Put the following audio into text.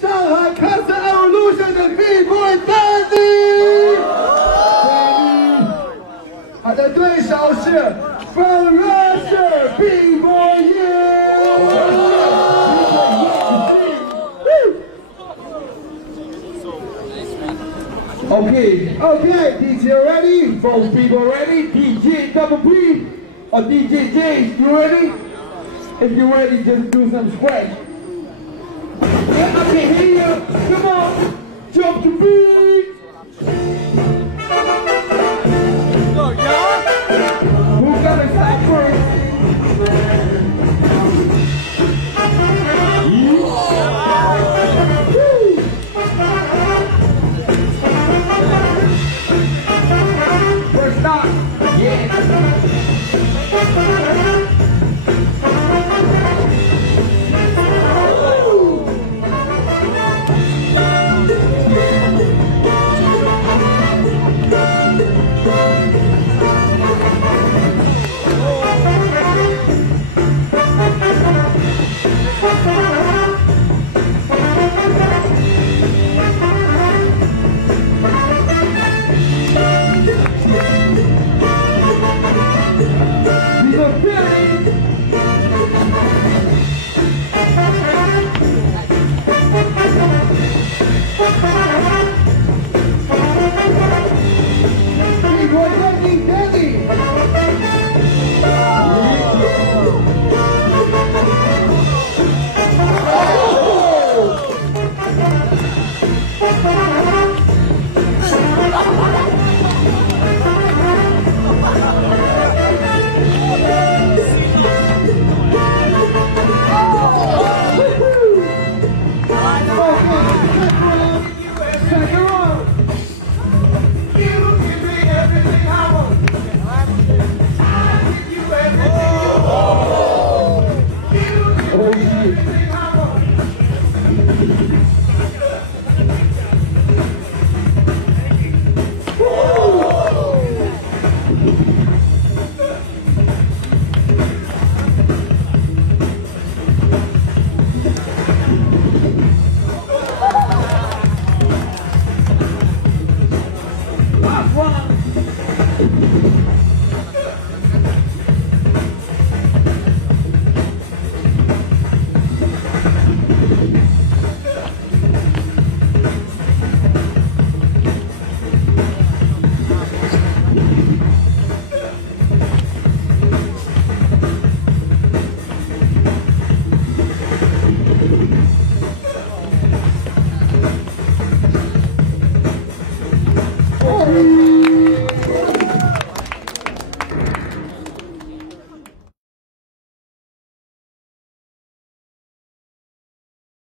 上海开始Evolution的 Bboy他的对手是 Bboy Okay, DJ ready? Both people ready? DJ Double P or DJ J, you ready? If you're ready, just do some scratch. Yeah, I can hear you. Come on, jump the beat.